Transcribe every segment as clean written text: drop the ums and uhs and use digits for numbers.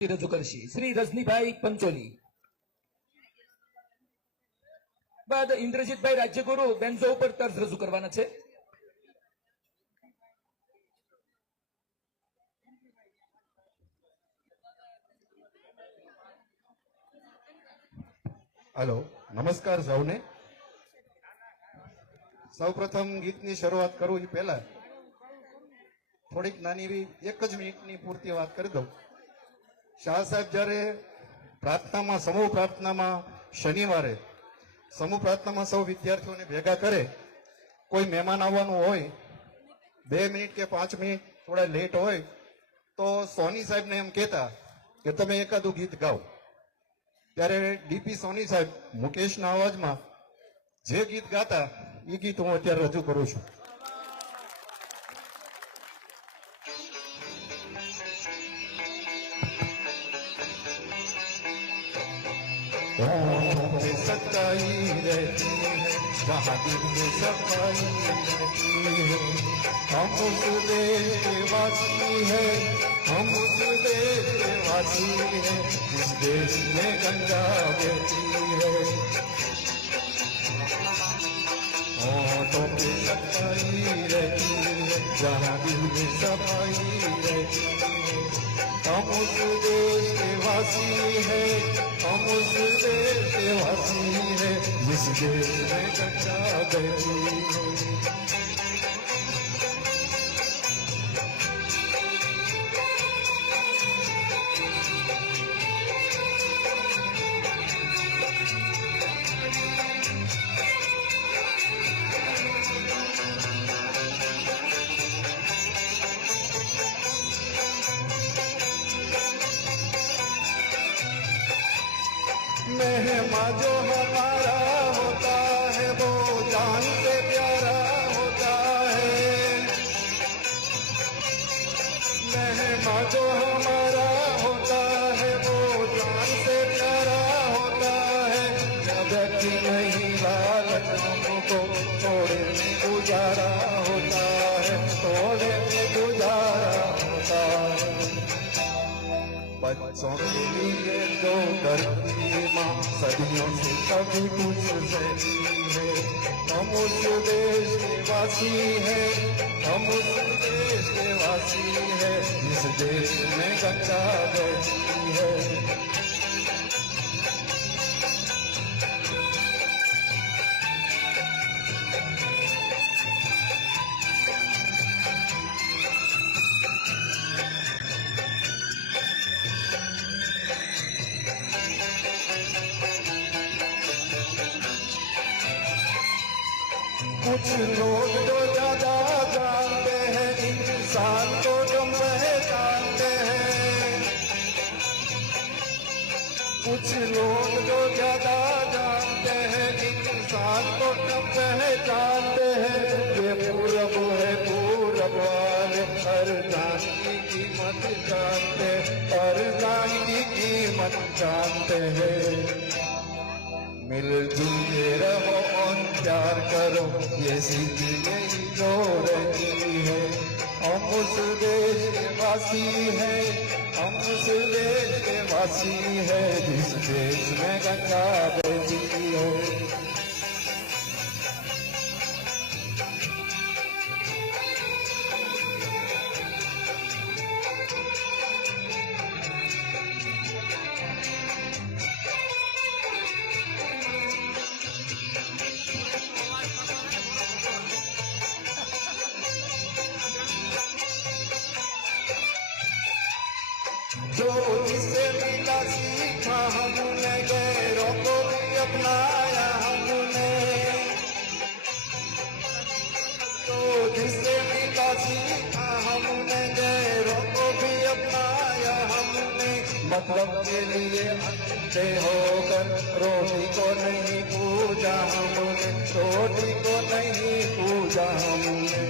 રજૂ કરશે શ્રી રજનીભાઈ પંચોલી. બાદ ઇન્દ્રજીતભાઈ રાજ્યગુરુ બેન્ઝો ઉપર તર્જ રજૂ કરવાના છે. हेलो नमस्कार સૌને. સૌપ્રથમ ગીતની શરૂઆત કરું એ પહેલા થોડીક નાની એવી 1 જ મિનિટની પૂરતી વાત કરી દઉં. શાહ સાહેબ જ્યારે પ્રાર્થનામાં સમૂહ પ્રાર્થનામાં શનિવારે સમૂહ પ્રાર્થનામાં સૌ વિદ્યાર્થીઓને ભેગા કરે, કોઈ મહેમાન આવવાનું હોય 2 મિનિટ કે 5 મિનિટ થોડા લેટ હોય તો સોની સાહેબને એમ કહેતા કે તમે એકાદું ગીત ગાઓ. ત્યારે ડીપી સોની સાહેબ મુકેશના અવાજમાં જે ગીત ગાતા એ ગીત હું અત્યારે રજૂ કરું છું. सच्चाई रहती है जहाँ दिल में सफाई रहती है. हम उस देश के वासी है, हम उस देश के वासी है जिस देश में गंगा बहती है. होठों पे सच्चाई रहती है जहाँ दिल में सफाई रहती है. हम उस देश के वासी है, हम उस देश के वासी है जिस देश में गंगा बहती है. मेहमा जो हमारा होता है वो जान से प्यारा होता है. मेहमा जो हमारा होता है वो जान से प्यारा होता है. जब व्यक्ति नहीं लालचों को थोड़े में गुजारा होता है, थोड़े में गुजारा होता है. बच्चों के लिए जो करती माँ सदियों से कभी कुछ सहती है. हम उस देश के वासी है, हम उस देश के वासी है जिस देश में गंगा बहती है. कुछ लोग जो ज्यादा जानते हैं इंसान को कम पहचानते हैं. कुछ लोग जो ज्यादा जानते हैं इंसान को कम पहचानते हैं. ये पूरब है पूरब वाले हर जान की कीमत जानते, हर जान की कीमत जानते हैं. मिलजुल के रहो और प्यार करो ये सीधी यही जो रहती है. हम उस देश के वासी है, हम उस देश के वासी है जिस देश में गंगा बहती है. जो जिससे मिला सीखा हमने, गैरों को भी अपनाया हमने. जो जिससे मिला सीखा हमने, गैरों को भी अपनाया हमने. मतलब के लिए अंधे होकर रोटी को नहीं पूजा हमने, रोटी को नहीं पूजा हमने.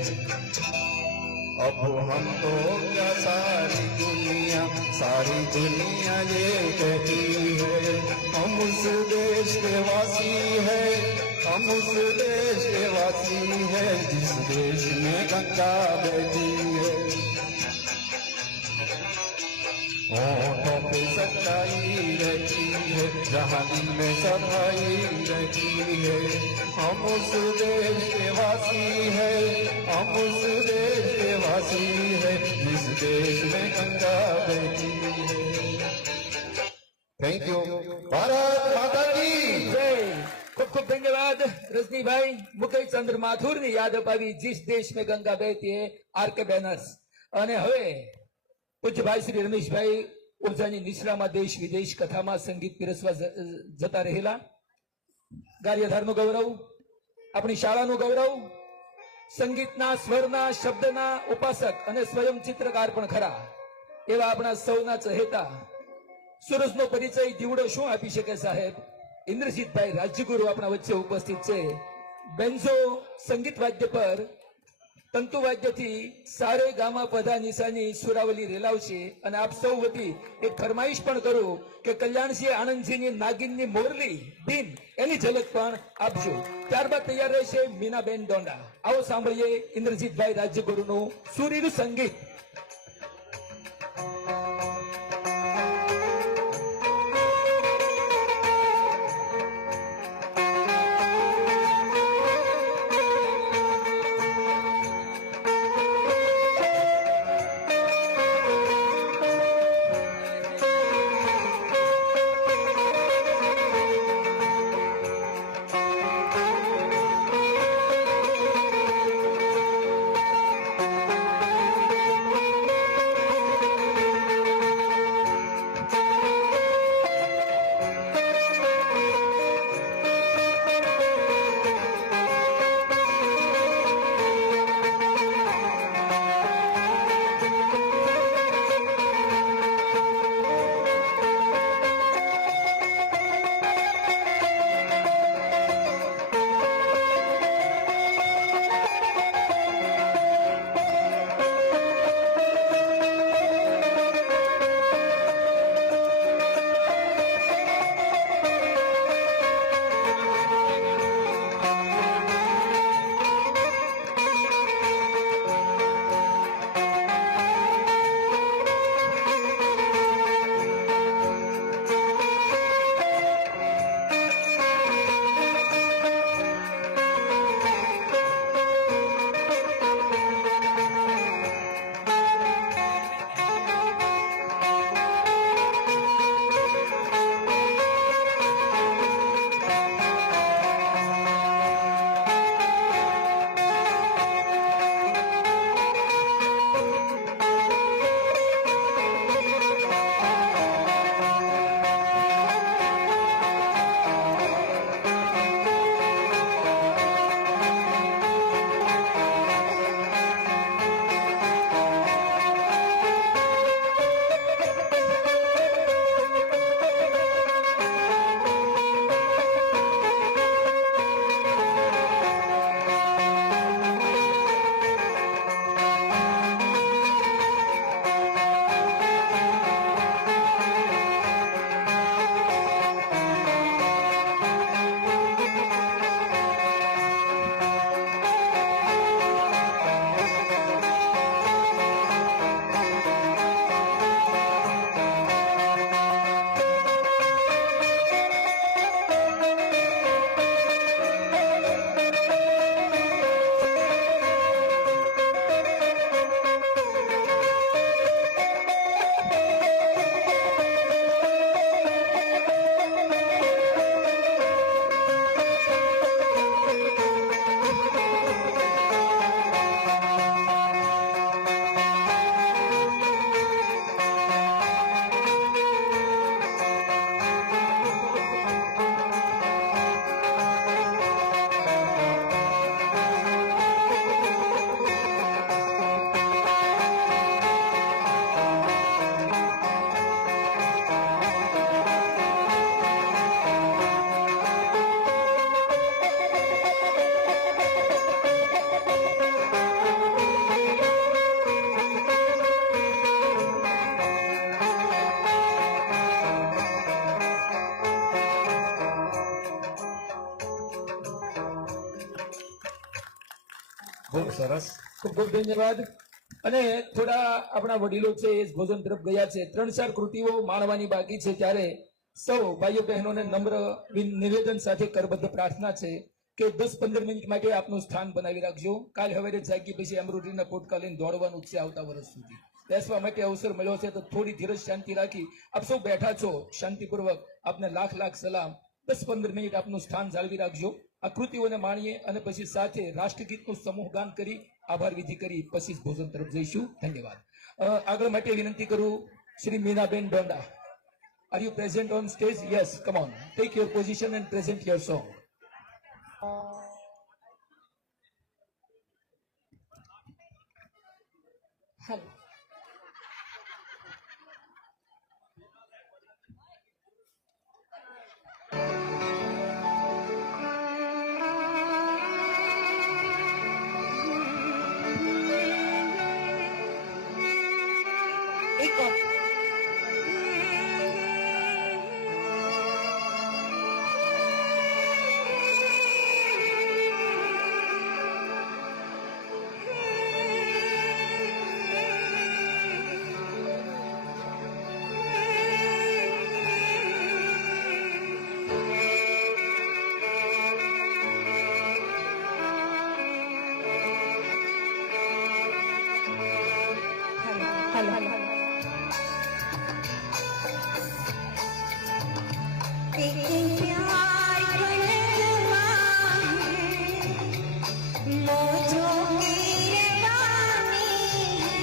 अब हम तो क्या सारी दुनिया ये कहती है. हम उस देश के वासी है, हम उस देश के वासी है जिस देश में गंगा बहती है. होठों पे सच्चाई रहती है, जहाँ दिल में सफाई रहती है। हम उस देश के वासी है, हम उस देश के वासी है, जिस देश में गंगा बहती है। Thank you. भारत माता की જય ખૂબ ખૂબ ધન્યવાદ રજનીભાઈ મુકેશ ચંદ્ર માથુર ની યાદ અપાવી जिस देश में गंगा बहती है आर के બેનર્સ અને હવે પૂજ્યભાઈ શ્રી રમેશભાઈ ઉર્જાની નિશ્રામાં દેશ વિદેશ કથામાં સંગીત પીરસવા જતા રહેલા ગારિયાધારનું ગૌરવ આપણી શાળાનું ગૌરવ સંગીતના સ્વરના શબ્દના ઉપાસક અને સ્વયં ચિત્રકાર પણ ખરા એવા આપણા સૌના ચહેતા સુરજનો પરિચય દીવડો શું આપી શકે સાહેબ ઇન્દ્રજીતભાઈ રાજ્યગુરુ આપણા વચ્ચે ઉપસ્થિત છે બેન્ઝો સંગીત વાદ્ય પર તંતુ વાદ્યથી સારે ગામા પધા નિશાની સુરાવલી રેલાવશે અને આપ સૌ વતી એક ફરમાઈશ પણ કરું કે કલ્યાણસિંહ આનંદજીની નાગિનની મોરલી બિન એની ઝલક પણ આપજો ત્યારબાદ તૈયાર રહેશે મીનાબેન ડોંડા આવો સાંભળીએ ઇન્દ્રજીતભાઈ રાજ્યગુરુનું સુરીલું સંગીત ખૂબ સરસ. ખૂબ ખૂબ ધન્યવાદ અને થોડા આપણા વડીલો છે એ ભોજન તરફ ગયા છે. 3-4 કૃતિઓ માણવાની બાકી છે, ત્યારે સૌ ભાઈઓ બહેનોને નમ્ર નિવેદન સાથે કરબદ્ધ પ્રાર્થના છે કે 10-15 મિનિટ માટે આપનું સ્થાન બનાવી રાખજો. કાલ સવારે જાગી પછી એમ્બ્રોઇડરીના પોટકા લઈને દોડવાનું છે આવતા વર્ષ સુધી. બેસવા માટે અવસર મળ્યો છે તો થોડી ધીરજ શાંતિ રાખી આપ સૌ બેઠા છો શાંતિપૂર્વક. આપને લાખ લાખ સલામ. 10-15 મિનિટ આપનું સ્થાન જાળવી રાખજો. આ કૃતિઓને માણીએ અને પછી સાથે રાષ્ટ્રગીતનું સમૂહ ગાન કરી આભાર વિધિ કરી પછી જ ભોજન તરફ જઈશું. ધન્યવાદ. આગળ માટે વિનંતી કરું Shri Minaben Donda. Are you present on stage? Yes, come on, take your position and present your song. Hello. एक और हेलो हेलो एक प्यार बनवा मोजों की रानी है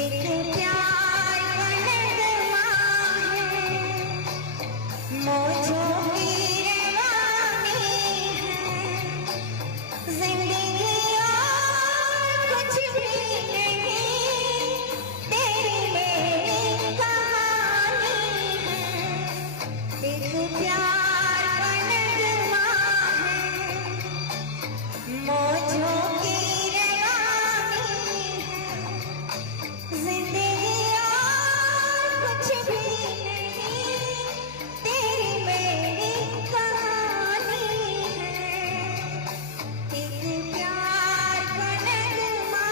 एक प्यार बनवा मोजों की रानी है जिंदगी और कुछ भी नहीं तेरी मेरी कहानी है एक प्यार बनवा है मौजों की रानी है जिंदगी और कुछ भी नहीं तेरी मेरी कहानी है एक प्यार बनवा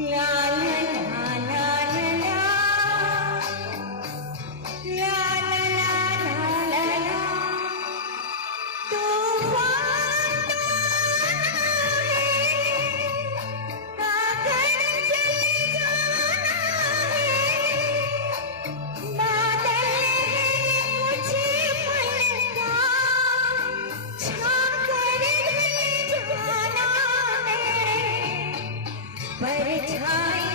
ला ला ला ला ला ला ला ला ला ला तूफान आकर चले जाना है बादल मुझे पलटा छाकर जाना है परछाई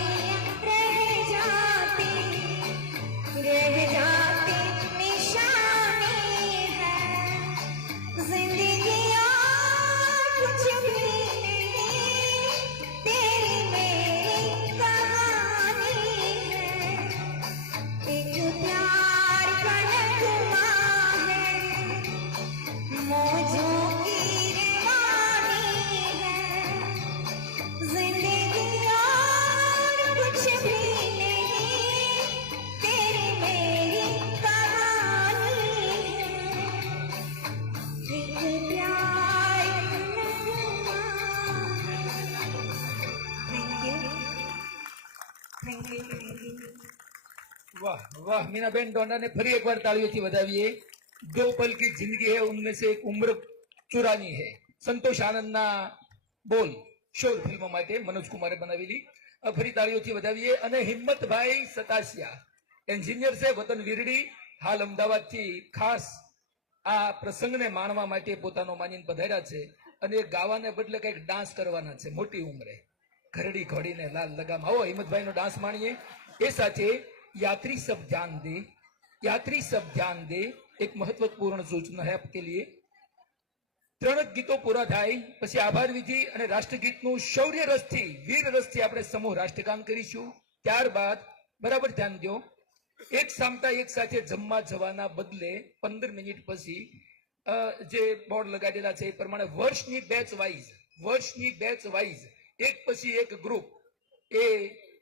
रह जाती निशानी है जिंदगी और कुछ भी नहीं तेरी मेरी कहानी है एक प्यार का नगमा है मौजों की रवानी है जिंदगी और कुछ भी नहीं तेरी मेरी कहानी है एक प्यार थैंक यू वाह वाह मीनाबेन डोंडा ने फरी एक बार तालियों से વધાવીએ दो पल की जिंदगी है उनमें से एक उम्र चुरानी है संतोष आनंद ना बोल શોર ફિલ્મ માટે મનોજ કુમારે બનાવેલી ફરી તાળીઓથી વધાવીએ અને હિંમતભાઈ સતાસિયા એન્જિનિયર છે વતન વીરડી હાલ અમદાવાદથી ખાસ આ પ્રસંગને માણવા માટે પોતાનો માનીને પધાર્યા છે અને ગાવાને બદલે કંઈક ડાન્સ કરવાના છે મોટી ઉંમરે ઘરડી ઘોડીને લાલ લગામ આવો હિંમતભાઈનો ડાન્સ માણીએ એ સાથે यात्री सब ध्यान दे यात्री सब ध्यान दे एक महत्वपूर्ण सूचना है आपके लिए ત્રણ જ ગીતો પૂરા થાય પછી આભાર વિધિ અને રાષ્ટ્રગીતનું શૌર્ય રસથી વીર રસથી આપણે સમૂહ રાષ્ટ્રગાન કરીશું ત્યારબાદ બરાબર ધ્યાન દો એક સામટા એક સાથે જમવા જવાના બદલે 15 મિનિટ પછી જે બોર્ડ લગાડેલા છે એ પ્રમાણે વર્ષની બેચ વાઇઝ એક પછી એક ગ્રુપ એ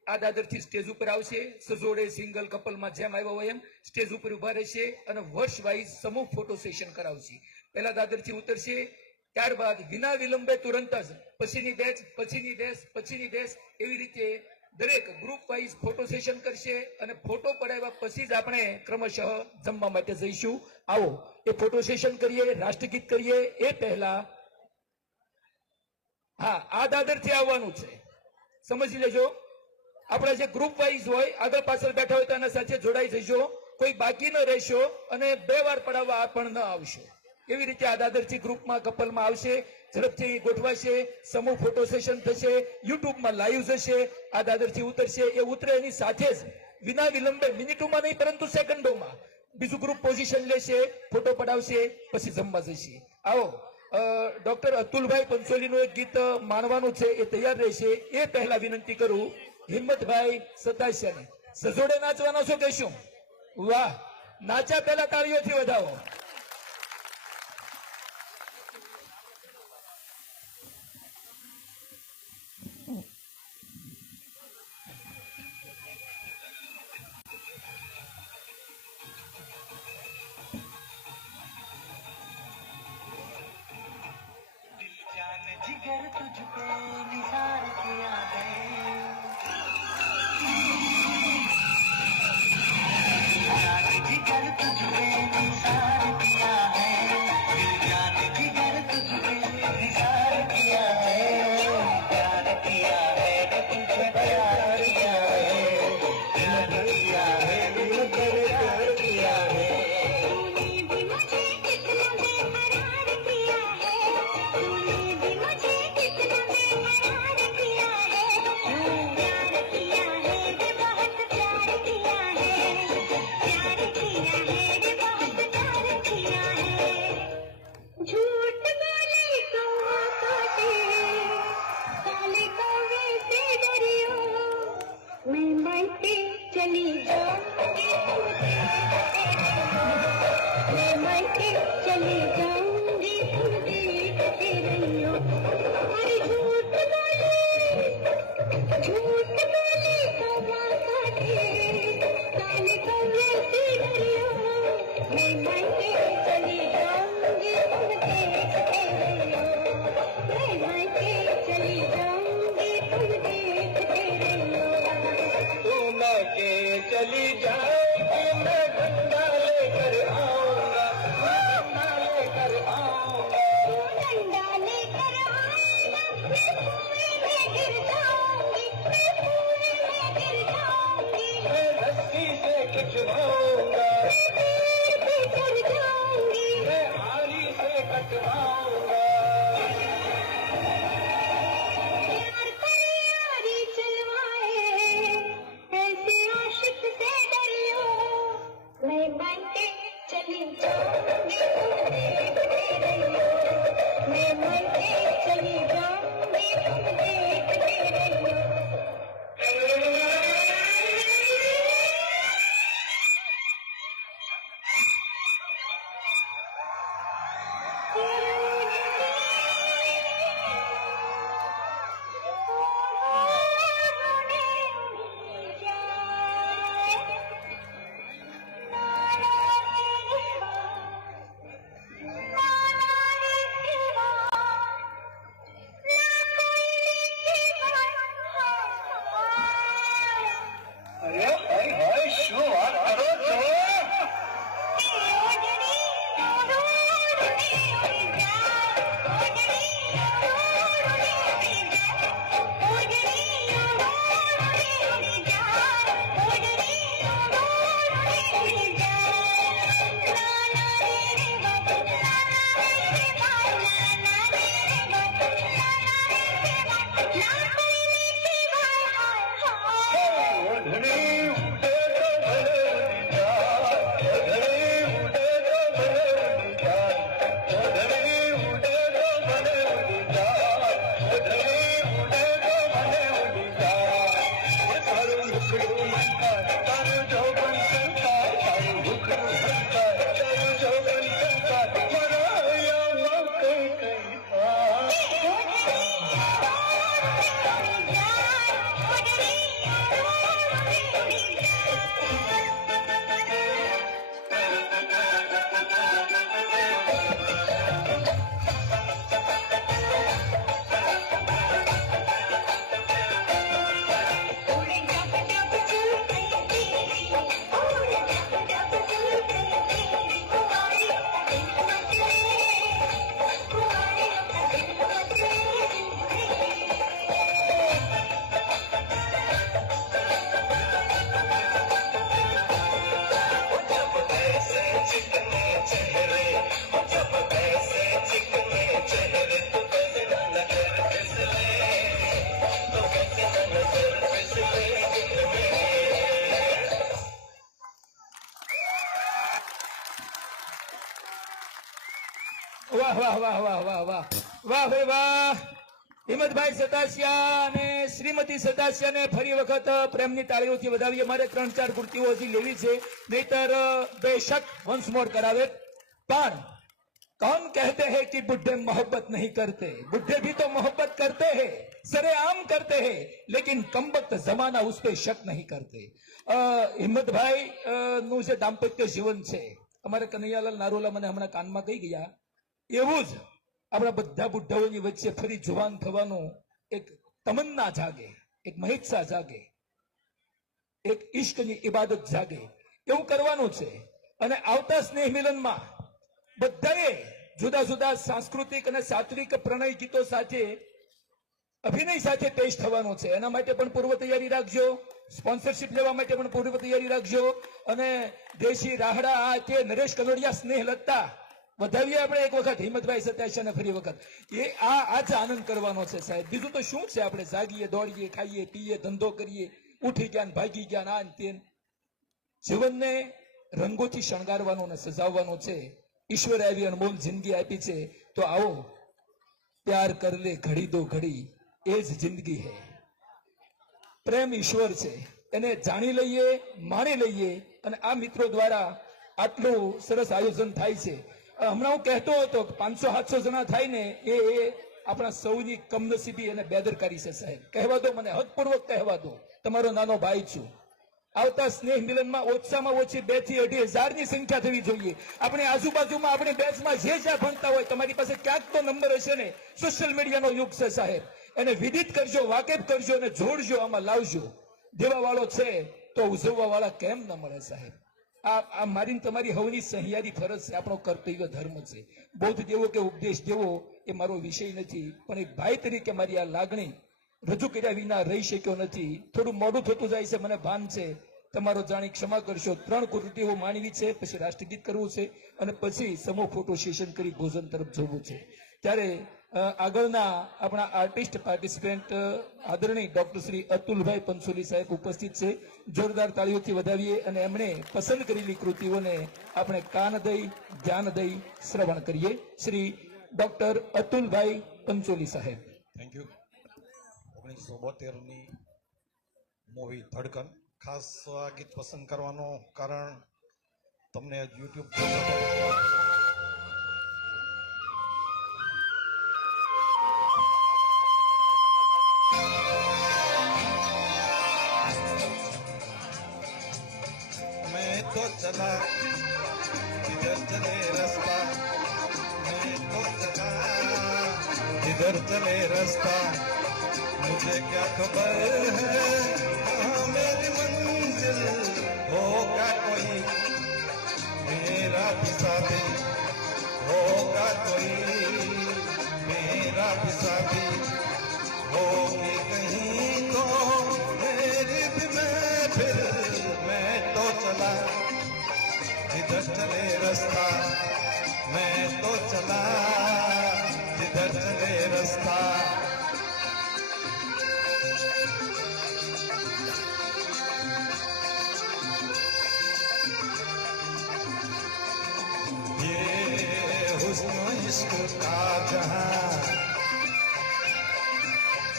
આ દાદરથી સ્ટેજ ઉપર આવશે સજોડે સિંગલ કપલમાં જેમ આવ્યા હોય એમ સ્ટેજ ઉપર ઉભા રહેશે અને વર્ષ વાઇઝ સમૂહ ફોટો સેશન કરાવશે પહેલા દાદરથી ઉતરશે ત્યારબાદ વિના વિલંબે તુરંત જ પછીની બેચ એવી રીતે દરેક ગ્રુપ વાઇઝ ફોટો સેશન કરશે અને ફોટો પડાવ્યા પછી જ આપણે ક્રમશઃ જમવા માટે જઈશું આવો એ ફોટો સેશન કરીએ રાષ્ટ્રગીત કરીએ એ પહેલા હા આ દાદરથી આવવાનું છે સમજી લેજો આપણે જે ગ્રુપ વાઇઝ હોય આગળ પાછળ બેઠા હોય તો એના સાથે જોડાઈ જઈશો કોઈ બાકી ન રહેશો અને બે વાર પડાવવા પણ ન આવશો એવી રીતે આ દાદરથી ગ્રુપમાં કપલમાં આવશે ઝડપથી ગોઠવાશે સમૂહ ફોટો સેશન થશે યુટ્યુબમાં લાઈવ જશે આ દાદરથી ઉતરશે એ ઉતરે એની સાથે જ વિના વિલંબે મિનિટોમાં નહીં પરંતુ સેકન્ડોમાં બીજું ગ્રુપ પોઝિશન લેશે ફોટો પડાવશે પછી જમવા જશે આવો ડોક્ટર અતુલભાઈ પંચોલીનું એક ગીત માણવાનું છે એ તૈયાર રહેશે એ પહેલા વિનંતી કરું હિંમતભાઈ સતાસિયાને સજોડે નાચવાના છો કે શું વાહ નાચા પહેલા તાળીઓથી વધાવો जिगर तुझ पे निसार किया है जिगर तुझ पे निसार किया है दिल जान जिगर तुझ पे निसार किया है प्यार किया है तुझे प्यार किया है प्यार किया है तुझे प्यार किया है तूने भी मुझे कितना बेकरार किया है तूने भी मुझे कितना बेकरार વાહ વાહ વાહ વાહ વાહ વાહ ભાઈ વાહ. હિંમતભાઈ સતાસિયા અને શ્રીમતી સતાસિયાને ફરી વખત પ્રેમની તાળીઓથી વધાવીએ. મારે 3-4 કૃતિઓ હજી લેવી છે, નહીતર બેશક વન્સ મોર કરાવે. પણ कौन कहते हैं कि बुढ़े मोहब्बत नहीं करते, बुढ़े भी तो मोहब्बत करते हैं, सरेआम करते हैं, लेकिन कमबख्त जमाना उस पे शक नहीं करते. હિંમતભાઈ નું જે દાંપત્ય જીવન છે, અમારે કનૈયાલાલ નારોલા મને હમણાં કાનમાં કહી ગયા, એવું જ આપણા બધા બુઢ્ઢાઓની વચ્ચે ફરી જુવાન થવાનું એક તમન્ના જાગે, એક મહેચ્છા જાગે, એક ઈશ્કની ઇબાદત જાગે, એવું કરવાનું છે. અને આવતા સ્નેહ મિલનમાં બધાએ જુદા જુદા સાંસ્કૃતિક અને સાત્વિક પ્રણય ગીતો સાથે અભિનય સાથે પેશ થવાનો છે. એના માટે પણ પૂર્વ તૈયારી રાખજો, સ્પોન્સરશિપ લેવા માટે પણ પૂર્વ તૈયારી રાખજો. અને દેશી રાહડા આ તે નરેશ કનોડિયા સ્નેહ લત્તા વધાવીએ આપણે એક વખત હિંમતભાઈ સતાસિયાને ફરી વખત. એ આજ આનંદ કરવાનો છે સાહેબ. બીજું તો શું છે, આપણે જાગીએ, દોડીએ, ખાઈએ, પીએ, ધંધો કરીએ, ઉઠી ગયા ને ભાગી ગયા ના તેન. જીવનને રંગોથી શણગારવાનું અને સજાવવાનું છે. ઈશ્વરે આવી અનમોલ જિંદગી આપી છે, તો આવો પ્યાર કર લે ઘડી દો ઘડી, એ જ જિંદગી હે. પ્રેમ ઈશ્વર છે, એને જાણી લઈએ, માણી લઈએ. અને આ મિત્રો દ્વારા આટલું સરસ આયોજન થાય છે. હમણાં હું કહેતો હતો કે 500-700 જણા થાય ને એ આપણા સૌની કમનસીબી અને બેદરકારી છે સાહેબ. કહેવા દો મને, હદપૂર્વક કહેવા દો, તમારો નાનો ભાઈ છું. આવતા સ્નેહ મિલનમાં ઓછામાં ઓછી 2,000 થી 2,500 ની સંખ્યા થવી જોઈએ. આપણે આજુબાજુમાં આપણી બેચમાં જે જ્યાં ભણતા હોય, તમારી પાસે ક્યાંક તો નંબર હશે ને. સોશિયલ મીડિયાનો યુગ છે સાહેબ, એને વિદિત કરજો, વાકેફ કરજો અને જોડજો, આમાં લાવજો. દેવા વાળો છે તો ઉજવવા વાળા કેમ ન મળે સાહેબ. આ મારી તમારી હવની સહિયારી ફરજ છે, આપણો કર્તવ્ય ધર્મ છે. બૌદ્ધ દેવો કે ઉપદેશ દેવો એ મારો વિષય નથી, પણ એક ભાઈ તરીકે મારી આ લાગણી રજૂ કર્યા વિના રહી શક્યો નથી. થોડું મોડું થતું જાય છે, મને ભાન છે. તમારો જાણી ક્ષમા કરશો. 3 કૃતિઓ માનવી છે, પછી રાષ્ટ્રગીત કરવું છે અને પછી સમૂહ ફોટો સેશન કરી ભોજન તરફ જવું છે. ત્યારે આગળના આપણા આર્ટિસ્ટ પાર્ટિસિપન્ટ આદરણીય ડોક્ટર શ્રી અતુલભાઈ પંચોલી સાહેબ ઉપસ્થિત છે. જોરદાર તાળીઓથી વધાવીએ અને એમણે પસંદ કરેલી કૃતિઓને આપણે કાન દઈ, ધ્યાન દઈ શ્રવણ કરીએ. શ્રી ડોક્ટર અતુલભાઈ પંચોલી સાહેબ. Thank you. 1972ની મૂવી ધડકન. ખાસ આ ગીત પસંદ કરવાનું કારણ તમને યુટ્યુબ मैं तो चला जिधर चले रास्ता, मैं तो चला जिधर चले रास्ता, मुझे क्या खबर है कहाँ मेरी मंजिल होगा कोई मेरा भी साथी, होगा कोई मेरा भी साथी, होगी कहीं तो मेरी भी महफिल, मैं तो चला जिधर चले रास्ता, मैं तो चला जिधर चले रास्ता. इश्क का जहां,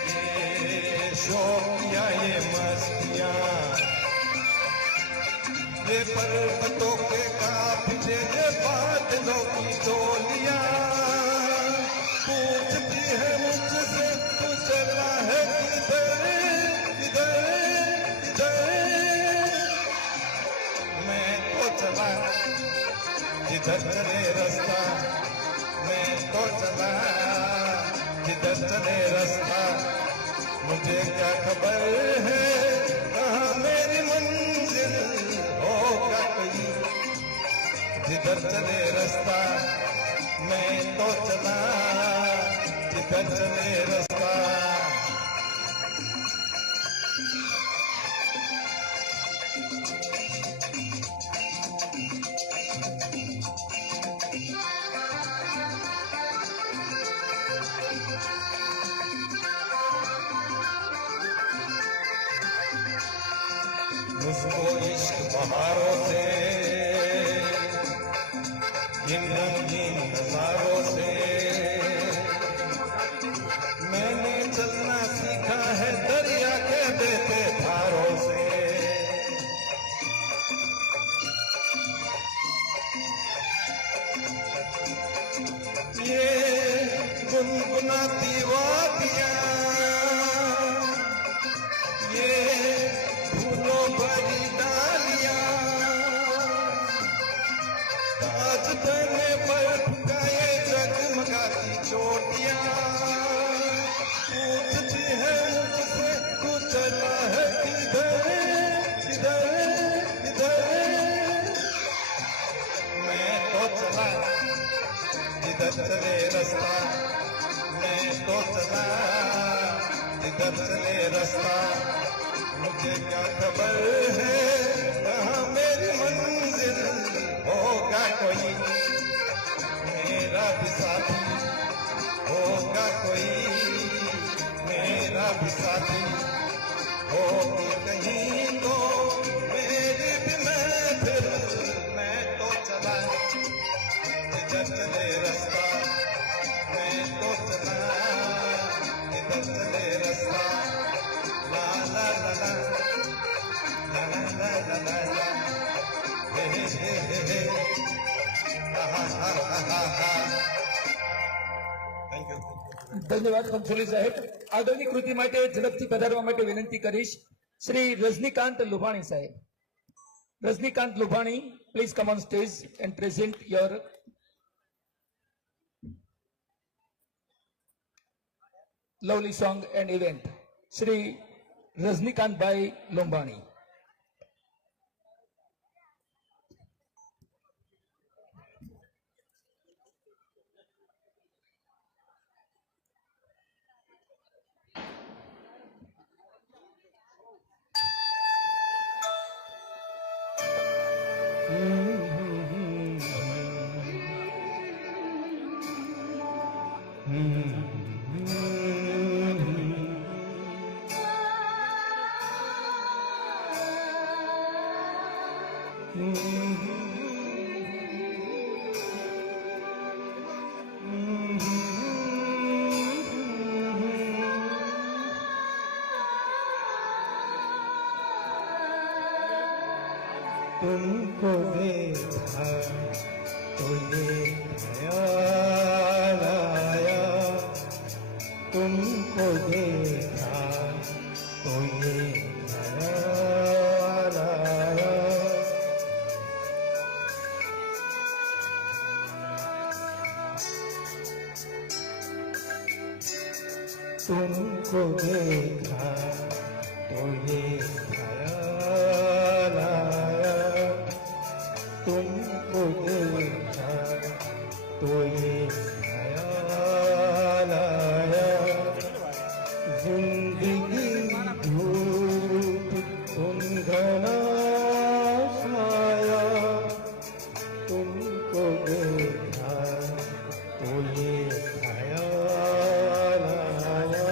ये शौकिया ये मस्तियां, ये पर्वतों के काफिले, ये बादलों की टोलियां, पूछती है मुझसे तू चला है किधर किधर किधर, मैं तो चला जिधर चले रास्ता, मैं तो चला जिधर चले रास्ता, मुझे क्या खबर है कहाँ मेरी मंजिल होगा कोई, जिधर चले रास्ता, मैं तो चला जिधर चले रास्ता. मुझको इश्क बहारों से, इन रंगीन नजारों से तो चला जिधर चले रास्ता मुझे क्या खबर है कहाँ मेरी मंजिल होगा कोई मेरा भी साथी होगा कोई मेरा भी साथी होगी कहीं तो मेरी भी महफिल मैं तो चला जिधर चले रास्ता मैं तो चला जिधर चले रास्ता ला ला ला ला ला ला ला ला ला हे हे हा हा हा हा हा થેન્ક યુ ધન્યવાદ પંચોલી સાહેબ. આગળની કૃતિ માટે ઝડપથી પધારવા માટે વિનંતી કરીશ શ્રી Rajnikant Lubhani saheb. Rajnikant Lubhani, please come on stage and present your lovely song and event. Shri Rajnikantbhai Lumbani. तुमको देखा तो ये ख्याल आया तुमको देखा तो ये ख्याल आया तुमको देखा तो ये ख्याल आया तुमको देखा तो ये ख्याल आया जिंदगी धूप तुम घना छाया तुमको देखा तो ये ख्याल आया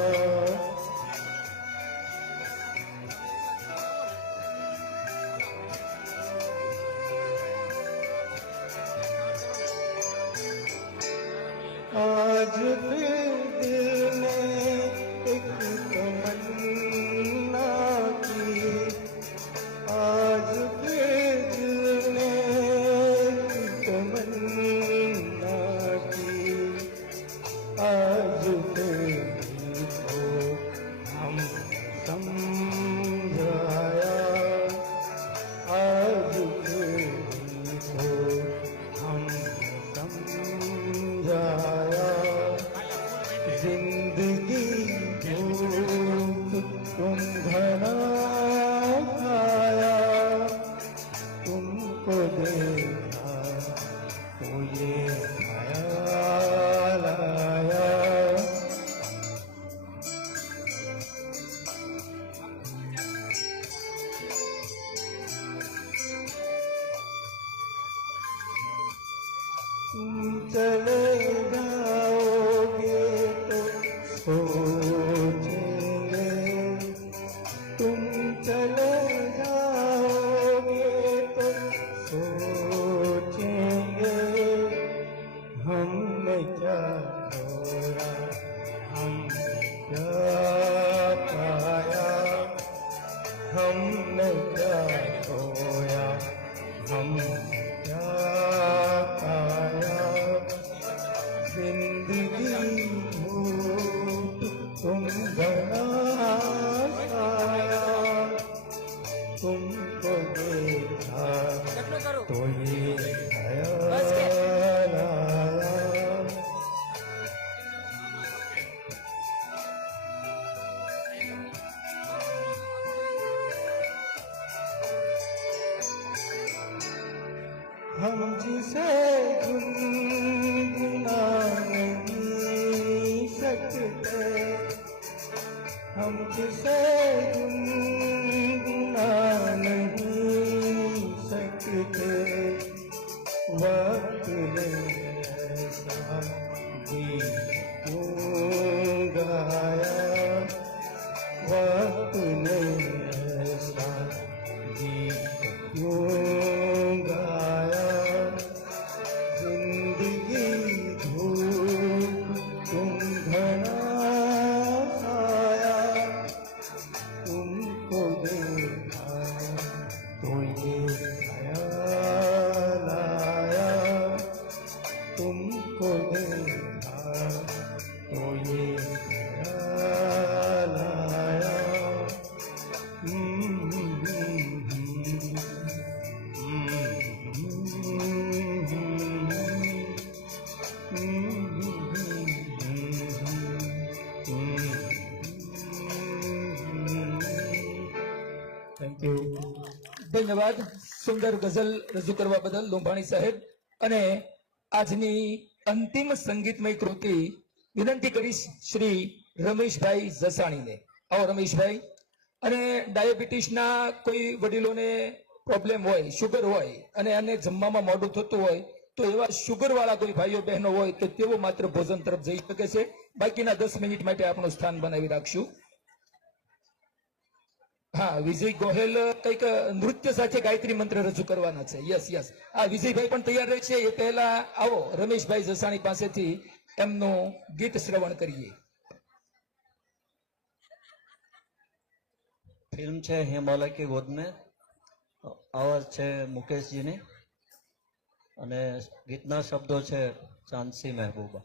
आज फिर दिल में एक तमन्ना की आज फिर दिल में एक तमन्ना की आज फिर दिल को हम समझाया आज फिर दिल को हम समझाया जिंदगी धूप तुम घना खाया तुमको देखा तो ये ख्याल आया तुम चले जाओगे तो सोचेंगे तुम चले जाओगे तो सोचेंगे हमने क्या खोया हमने क्या पाया हमने क्या खोया हमने क्या पाया जिंदगी धूप तुम बना आया तुमको देखा तो ये ख्याल आया हम जिसे गुनगुना नहीं सकते हम किसे गुनगुना नहीं सकते, वक्त ने ऐसा गीत क्यों गाया, वक्त ने ऐसा गीत क्यों गाया, जिंदगी धूप तुम घना आया, तुमको देखा तो ये ख्याल आया, तुमको देखा तो ये ख्याल आया। Thank you. ધન્યવાદ. સુંદર ગઝલ રજૂ કરવા બદલ લોંભાણી સાહેબ. અને આજની અંતિમ સંગીતમય કૃતિ વિનંતી કરીશ શ્રી રમેશભાઈ જસાણીને. આવો રમેશભાઈ. અને ડાયાબિટીસના કોઈ વડીલોને પ્રોબ્લેમ હોય, શુગર હોય અને એને જમવામાં મોડું થતું હોય, તો એવા શુગર વાળા કોઈ ભાઈઓ બહેનો હોય તો તેઓ માત્ર ભોજન તરફ જઈ શકે છે. બાકીના 10 મિનિટ માટે આપણું સ્થાન બનાવી રાખશું. હા, વિજય ગોહેલ કઈક નૃત્ય સાથે ગાયત્રી મંત્ર રજૂ કરવાના છે. Yes yes. આ વિજયભાઈ પણ તૈયાર રહે છે. એ પહેલા આવો રમેશભાઈ જસાણી પાસેથી એમનું ગીત શ્રવણ કરીએ. फिल्म છે હિમાલય की गोद में, आवाज છે મુકેશજીની અને ગીતના શબ્દો છે ચાંદસી મહેબૂબા.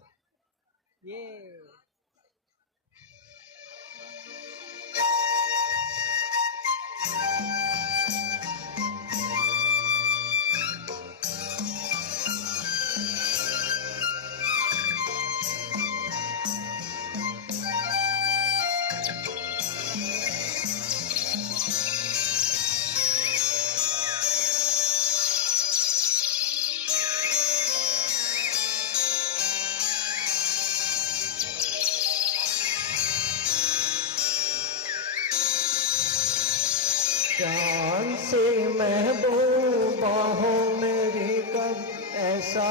चांद से महबूबा हो मेरी, कब ऐसा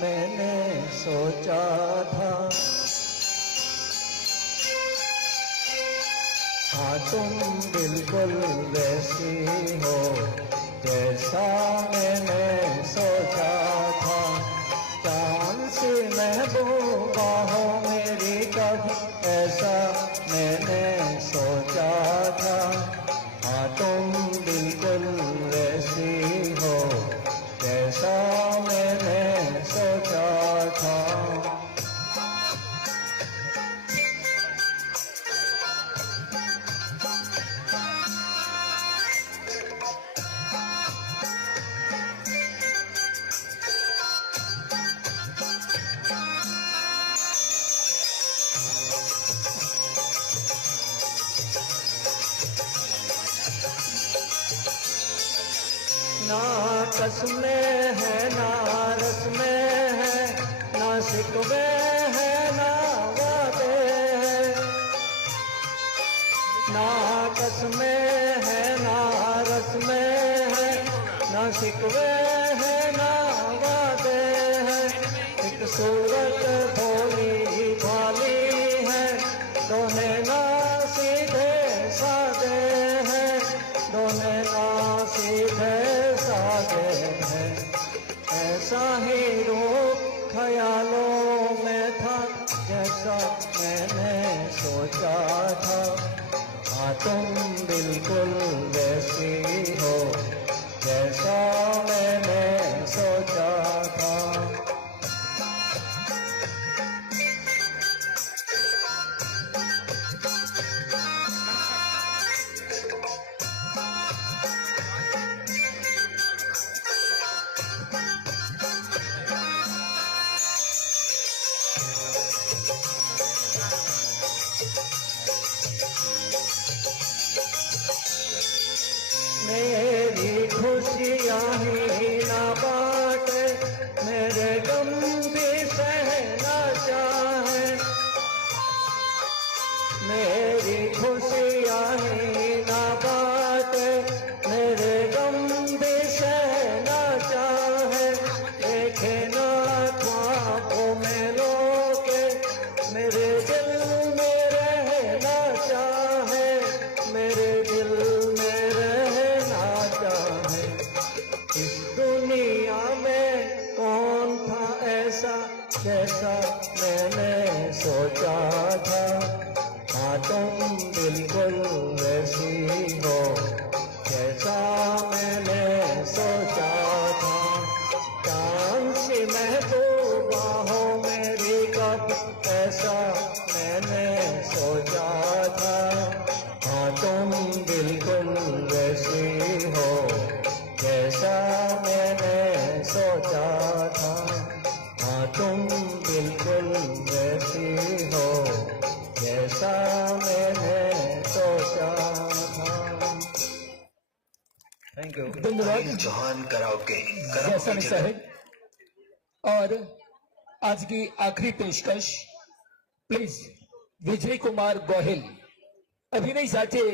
मैंने सोचा था। हाँ तुम बिल्कुल वैसी हो जैसा मैंने सोचा था। चांद से महबूबा हो मेरी, कब ऐसा मैंने सोचा था। हाँ तुम बिल्कुल वैसी हो जैसा मैंने सोचा था। ना कसमें है ना रस में है, ना शिकवे है ना वादे है। ना कसमें है ना रस में है, ना शिकवे है ना वादे है। एक सूरत भोली भाली है, दोनों ना सीधे सादे हैं, दोनों ना सीधे सादे हैं। ऐसा ही रूप ख्यालों में था जैसा मैंने सोचा था। हाँ तुम बिल्कुल वैसी हो जैसा मैंने सोचा था। मेरी खुशियाँ ही ना बाटे, मेरे गम भी सहना चाहे। मेरी खुशियाँ ही ना बाटे, मेरे गम भी सहना चाहे, देखे ना ख्वाबों में लोगे, मेरे दिल में रहना चाहे, मेरे दिल में रहना चाहे। इस दुनिया में कौन था ऐसा जैसा मैंने सोचा था, हाँ तुम बिल्कुल वैसी हो जैसा मैंने सोचा था। चांद सी महबूबा हो मेरी कब ऐसा मैंने सोचा था, हाँ तुम बिल्कुल वैसी हो जैसा मैंने सोचा था, हाँ तुम बिल्कुल वैसी हो जैसा मैंने सोचा था। Thank you. धन्यवाद चौहान कराओके जैसा साहब। और आज की आखिरी पेशकश प्लीज विजय कुमार गोहिल अभिनय સાથે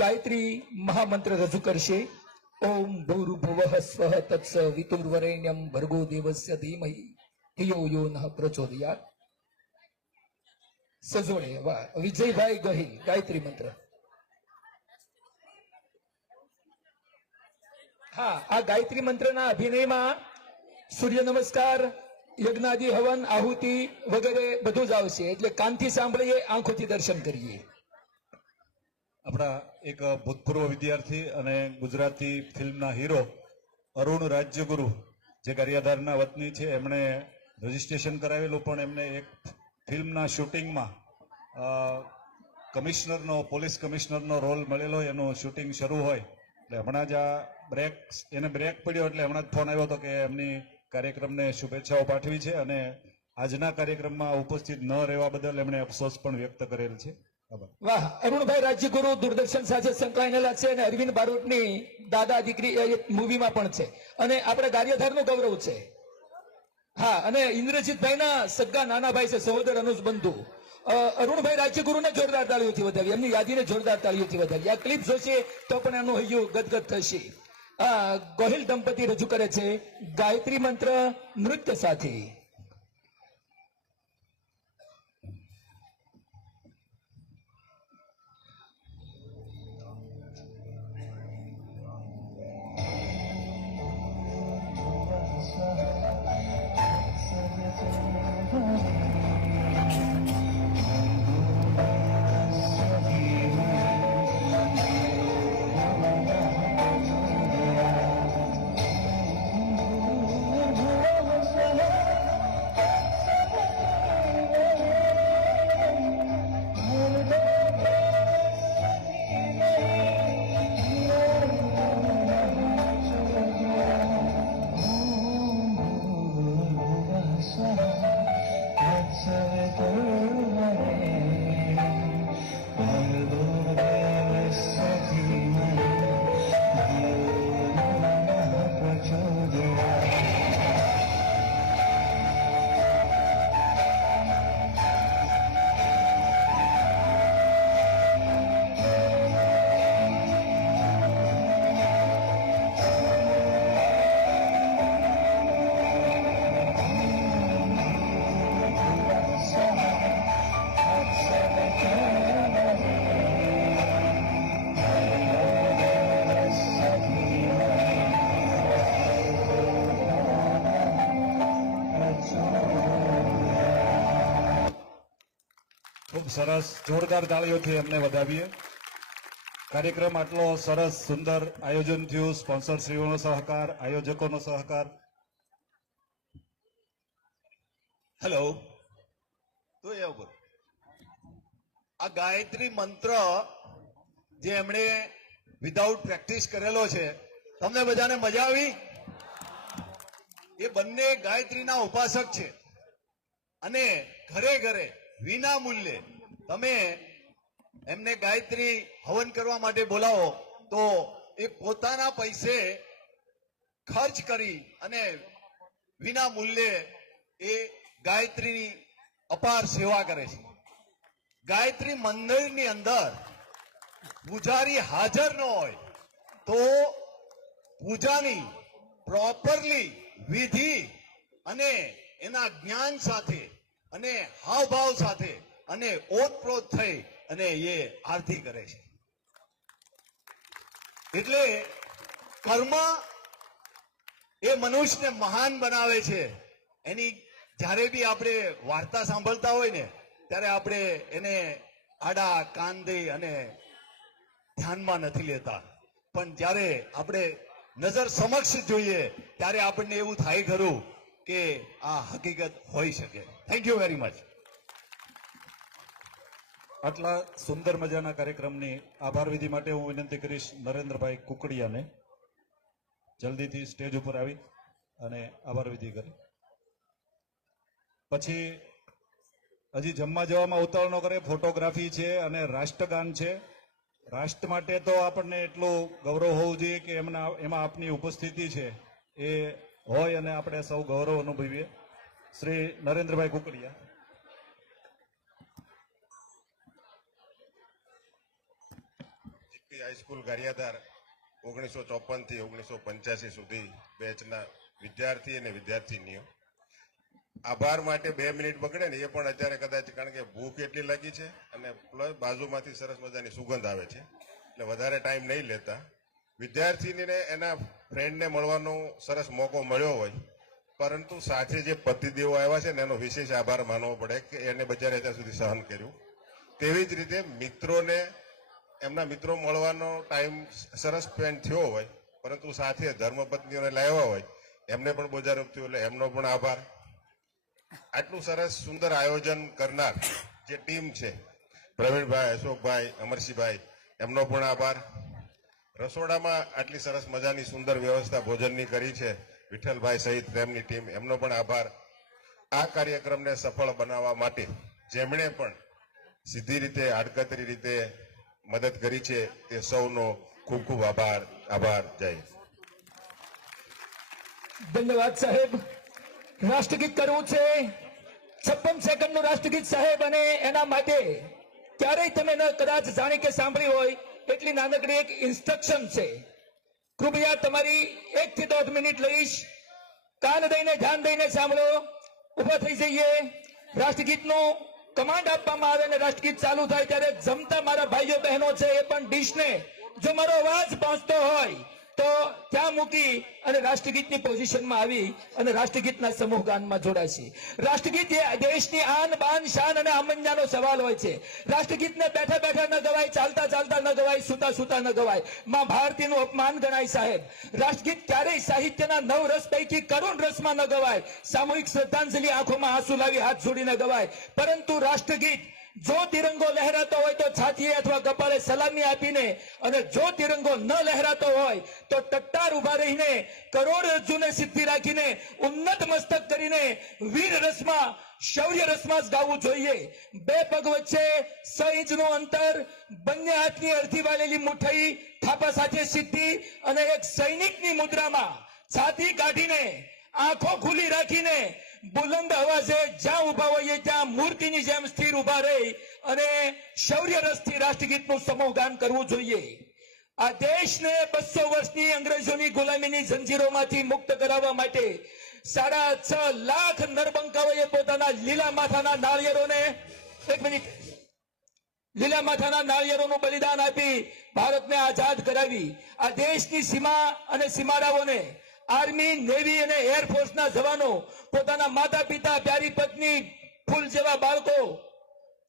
ગાયત્રી મહામંત્ર રજૂ કરશે। ઓમ ભૂર્ભુવઃ સ્વઃ તત્સવિતુર્વરેણ્યં ભર્ગો દેવસ્ય ધીમહિ ધિયો યો નઃ પ્રચોદયાત। સજોડે વાહ વિજયભાઈ ગોહિલ ગાયત્રી મંત્ર। હા આ ગાયત્રી મંત્રના અભિનયમાં સૂર્ય નમસ્કાર યજ્ઞાદિ હવન આહુતિ વગેરે બધું જ આવશે એટલે કાનથી સાંભળીએ આંખોથી દર્શન કરીએ। આપણા એક ભૂતપૂર્વ વિદ્યાર્થી અને ગુજરાતી ફિલ્મના હીરો અરુણ રાજ્યગુરુ જે ગારિયાધારના વતની છે, એમણે રજીસ્ટ્રેશન કરાવેલું પણ એમને એક ફિલ્મના શૂટિંગમાં કમિશનરનો પોલીસ કમિશનરનો રોલ મળેલો, એનું શૂટિંગ શરૂ હોય એટલે હમણાં જ એને બ્રેક પડ્યો એટલે હમણાં જ ફોન આવ્યો હતો કે એમની કાર્યક્રમને શુભેચ્છાઓ પાઠવી છે અને આજના કાર્યક્રમમાં ઉપસ્થિત ન રહેવા બદલ એમણે અફસોસ પણ વ્યક્ત કરેલ છે। આભાર। વાહ અરુણભાઈ રાજ્યગુરુ દૂરદર્શન સાથે સંકળાયેલા છે અને અરવિંદ બારોટની દાદા દીકરી મૂવીમાં પણ છે અને આપણે ગારિયાધારનું ગૌરવ છે। હા અને ઇન્દ્રજીતભાઈના સગા નાના ભાઈ છે, સહોદર અનુજ બંધુ અરુણભાઈ રાજ્યગુરુને જોરદાર તાળીઓથી વધાવી, એમની યાદીને જોરદાર તાળીઓથી વધાવી। આ ક્લિપ જોશે તો પણ એમનું હૈયું ગદગદ થશે। ગોહિલ દંપતી રજૂ કરે છે ગાયત્રી મંત્ર નૃત્ય સાથે। ખૂબ સરસ જોરદાર તાળીઓથી એમને વધાવીએ। કાર્યક્રમ આટલો સરસ સુંદર આયોજન થયું, સ્પોન્સરશ્રીઓનો સહકાર, આયોજકોનો સહકાર। હેલો તો એ ઉપર આ ગાયત્રી મંત્ર જે એમણે વિધાઉટ પ્રેક્ટિસ કરેલો છે, તમને બધાને મજા આવી? એ બંને ગાયત્રીના ઉપાસક છે અને ઘરે ઘરે વિના મૂલ્યે તમે એમને ગાયત્રી હવન કરવા માટે બોલાવો તો એ પોતાના પૈસે ખર્ચ કરી અને વિના મૂલ્યે એ ગાયત્રીની અપાર સેવા કરે છે। ગાયત્રી મંદિરની અંદર પૂજારી હાજર ન હોય તો પૂજાની પ્રોપરલી વિધિ અને એના જ્ઞાન સાથે અને હાવભાવ સાથે અને ઓતપ્રોત થઈ અને એ આરતી કરે છે. એટલે કર્મ એ મનુષ્યને મહાન બનાવે છે. એની જ્યારે બી આપણે વાર્તા સાંભળતા હોય ને ત્યારે આપણે એને આડા કાન દઈ અને ધ્યાનમાં નથી લેતા, પણ જ્યારે આપણે નજર સમક્ષ જોઈએ ત્યારે આપણને એવું થાય ખરું કે આ હકીકત હોઈ શકે. Thank you very much. આટલા સુંદર મજાના કાર્યક્રમની આભાર વિધિ માટે હું વિનંતી કરીશ નરેન્દ્રભાઈ કુકડિયાને જલ્દીથી સ્ટેજ ઉપર આવી અને આભાર વિધિ કરી. પછી હજી જમવા જવામાં ઉતાવળ ન કરે, ફોટોગ્રાફી છે અને રાષ્ટ્રગાન છે. રાષ્ટ્ર માટે તો આપણને એટલું ગૌરવ હોવું જોઈએ કે એમાં આપની ઉપસ્થિતિ છે એ હોય અને આપણે સૌ ગૌરવ અનુભવીએ. શ્રી નરેન્દ્રભાઈ કુકડિયા. હાઈસ્કૂલ ગારિયાધાર 1954 થી 1985 સુધી બેચના વિદ્યાર્થી અને વિદ્યાર્થીનીઓ. આભાર માટે 2 મિનિટ બગડે ને એ પણ અત્યારે કદાચ, કારણ કે ભૂખ એટલી લાગી છે અને પ્લસ બાજુમાંથી સરસ મજાની સુગંધ આવે છે, એટલે વધારે ટાઈમ નહીં લેતા. વિદ્યાર્થીનીને એના ફ્રેન્ડને મળવાનો સરસ મોકો મળ્યો હોય, પરંતુ સાથે જે પતિદેવો આવ્યા છે ને એનો વિશેષ આભાર માનવો પડે કે એને બજારે અત્યાર સુધી સહન કર્યું. તેવી જ રીતે મિત્રોને, એમના મિત્રો મળવાનો ટાઈમ સરસ સ્પેન્ડ થયો હોય, પરંતુ સાથે ધર્મપત્નીઓને લાવ્યા હોય એમને પણ બોજારૂપ થયું, એટલે એમનો પણ આભાર. આટલું સરસ સુંદર આયોજન કરનાર જે ટીમ છે, પ્રવીણભાઈ, અશોકભાઈ, અમરસિંહભાઈ, એમનો પણ આભાર. રસોડામાં આટલી સરસ મજાની સુંદર વ્યવસ્થા ભોજનની કરી છે વિઠ્ઠલભાઈ સહિત તેમની ટીમ, એમનો પણ આભાર. આ કાર્યક્રમને સફળ બનાવવા માટે જેમણે પણ સીધી રીતે, આડકતરી રીતે મદદ કરી છે તે સૌનો ખૂબ ખૂબ આભાર. આભાર. જય હિન્દ. ધન્યવાદ સાહેબ. રાષ્ટ્રગીત કરવું છે 56 સેકન્ડનું રાષ્ટ્રગીત સાહેબ, અને એના માટે ક્યારેય તમે ન કદાચ જાણી કે સાંભળી હોય એટલી નાનકડી એક ઇન્સ્ટ્રક્શન છે. કૃપયા તમારી 1 થી 1.5 મિનિટ લઈશ. કાન દઈને ધ્યાન દઈને સાંભળો. ઉભા થઈ જઈએ. રાષ્ટ્રગીતનો કમાન્ડ આપવામાં આવે અને રાષ્ટ્રગીત ચાલુ થાય ત્યારે જમતા મારા ભાઈઓ બહેનો છે એ પણ ડીશને જો મારો અવાજ પહોંચતો હોય તો ત્યાં મૂકી અને રાષ્ટ્રગીતની પોઝિશનમાં આવી અને રાષ્ટ્રગીતના સમૂહ ગાનમાં જોડાશે. રાષ્ટ્રગીત એ દેશની આન બાન શાન અને આમંજાનો સવાલ હોય છે. રાષ્ટ્રગીતને બેઠા બેઠા ન ગવાય, ચાલતા ચાલતા ન ગવાય, સુતા સુતા ન ગવાય. માં ભારતીનું અપમાન ગણાય સાહેબ. રાષ્ટ્રગીત ક્યારેય સાહિત્યના 9 રસ પૈકી કરુણ રસમાં ન ગવાય. સામૂહિક શ્રદ્ધાંજલિ આંખોમાં આંસુ લાવી હાથ જોડીને ગવાય. પરંતુ રાષ્ટ્રગીત જો તિરંગો લહેરાતો હોય તો છાતીએ અથવા કપાળે સલામી આપીને, અને જો તિરંગો ન લહેરાતો હોય તો ટટ્ટાર ઉભા રહીને, કરોડરજ્જુને સિદ્ધિ રાખીને, ઉન્નત મસ્તક કરીને વીર રસમાં, શૌર્ય રસમાં જ ગાવું જોઈએ. 2 પગ વચ્ચે 6 ઇંચનું અંતર, બંને હાથની અડધી વાળેલી મુઠ્ઠી, થાપા સાથે સિદ્ધિ અને એક સૈનિકની મુદ્રામાં છાતી કાઢીને, આંખો ખુલ્લી રાખીને, બુલંદ અવાજે જ્યાં ઉભા હોઈએ ત્યાં મૂર્તિની જેમ સ્થિર ઉભા રહી અને શૌર્ય રસથી રાષ્ટ્રગીતનું સમૂહ ગાન કરવું જોઈએ. આ દેશને 200 વર્ષની અંગ્રેજોની ગુલામીની જંજીરોમાંથી મુક્ત કરાવવા માટે 6.5 લાખ નરબંકાઓએ પોતાના લીલા માથાના નાળિયેરોને, 1 મિનિટ, લીલા માથાના નાળિયેરોનું બલિદાન આપી ભારતને આઝાદ કરાવી. આ દેશની સીમા અને સીમાડાઓને આર્મી, નેવી અને એરફોર્સના જવાનો પોતાના માતા પિતા, પ્યારી પત્ની, ફૂલ જેવા બાળકો,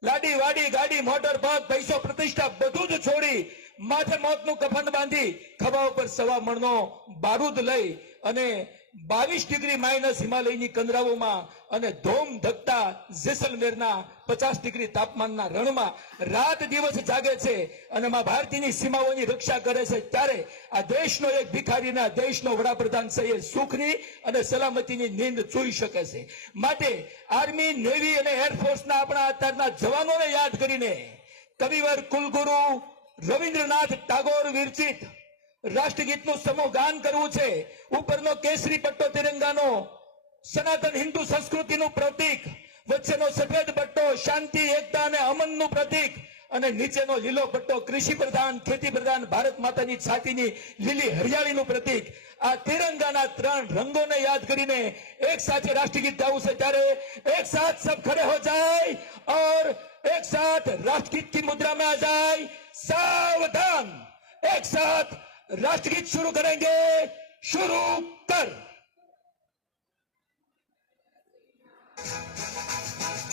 લાડી વાડી, ગાડી, મોટર, પગ, પૈસો, પ્રતિષ્ઠા બધું જ છોડી માથે મોતનું કફન બાંધી ખભા ઉપર 1.25 મણનો બારૂદ લઈ અને 22 ડિગ્રી માઇનસ હિમાલયની કંદરાઓમાં અને ધોમ ધકતા જેસલમેરના 50 ડિગ્રી તાપમાનના રણમાં રાત દિવસ જાગે છે અને માં ભારતીની સીમાઓની રક્ષા કરે છે. ત્યારે આ દેશનો એક ભિખારીના દેશનો વડાપ્રધાન છે એ સુખની અને સલામતીની નીંદ સૂઈ શકે છે. માટે આર્મી, નેવી અને એરફોર્સના આપણા અત્યારના જવાનોને યાદ કરીને કવિવર કુલગુરુ રવિન્દ્રનાથ ટાગોર વિરચિત રાષ્ટ્રગીતનું સમૂહ ગાન કરવું છે. ઉપરનો કેસરી પટ્ટો તિરંગાનો સનાતન હિન્દુ સંસ્કૃતિનું પ્રતીક, વચ્ચેનો સફેદ પટ્ટો શાંતિ, એકતા અને અમનનું પ્રતીક અને નીચેનો લીલો પટ્ટો કૃષિ પ્રધાન, ખેતી પ્રધાન ભારત માતાની છાતીની લીલી હરિયાળીનું પ્રતીક. આ તિરંગાના 3 રંગોને યાદ કરીને એક સાથે રાષ્ટ્રગીત ગાવું છે. ત્યારે એક સાથ સબ ખડે હો જાય और एक साथ राष्ट्रगीत की मुद्रा में आ जाए. सावधान, एक साथ राष्ट्रगीत शुरू करेंगे. शुरू कर.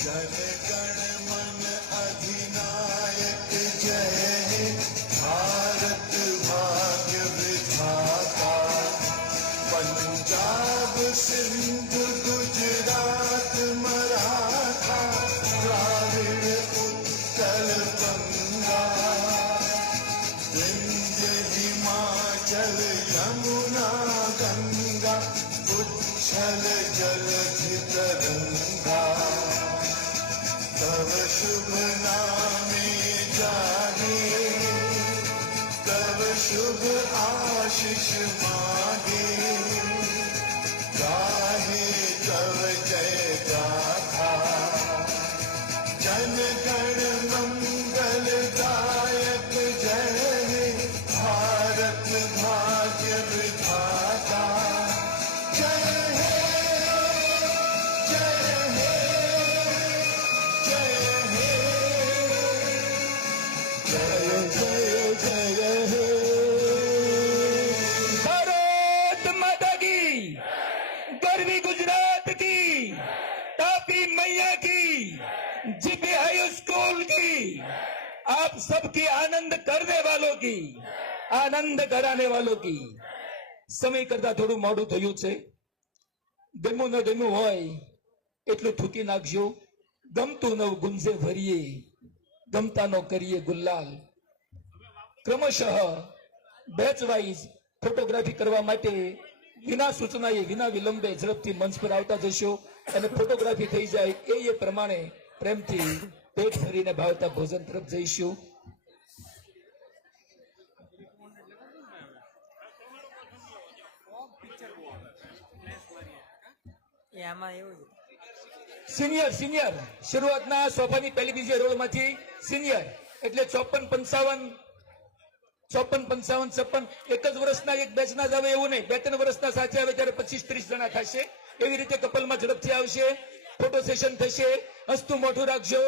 जन गण मन अधिनायक जय हे भारत भाग्य विधाता पंजाब सिंध गुजरात मराठा द्राविड़ उत्कल बंगा विंध्य हिमाचल यमुना गंगा उच्छल जलधि तरंगा तव शुभ नामे जागे तव शुभ आशीष मागे गाहे तव जय गाथा जन गण मंगल दायक जय हे भारत भाग्य विधाता जय हे जय हे जय हे जय जय जय हे भारत माता की, गरवी गुजरात की, तापी मैया की, जीपी हाई स्कूल की, आप सबकी आनंद करने वालों की, आनंद कराने वालों की. સમય કરતા થોડું મોડું થયું છે. ગમ્યું ન ગમ્યું હોય એટલું થૂકી નાખજો. ગમતું નવ ગુંજે ભરીએ, ગમતાનો કરીએ ગુલાલ. ક્રમશઃ બેચ વાઇઝ ફોટોગ્રાફી કરવા માટે વિના સૂચનાએ વિના વિલંબે ઝડપથી મંચ પર આવતા જશો અને ફોટોગ્રાફી થઈ જાય એ પ્રમાણે પ્રેમથી પેટ ભરીને ભાવતા ભોજન તરફ જઈશું. સિનિયર સિનિયર શરૂઆતના સોફાની પહેલી બીજી રોલમાંથી સિનિયર એટલે 54, 55, 56 એક જ વર્ષના એક બેચના જ આવે એવું નહીં. 2-3 વર્ષના સાથે આવે ત્યારે 25-30 જણા થશે. એવી રીતે કપલમાં ઝડપથી આવશે. ફોટો સેશન થશે. હસતું મોઢું રાખજો.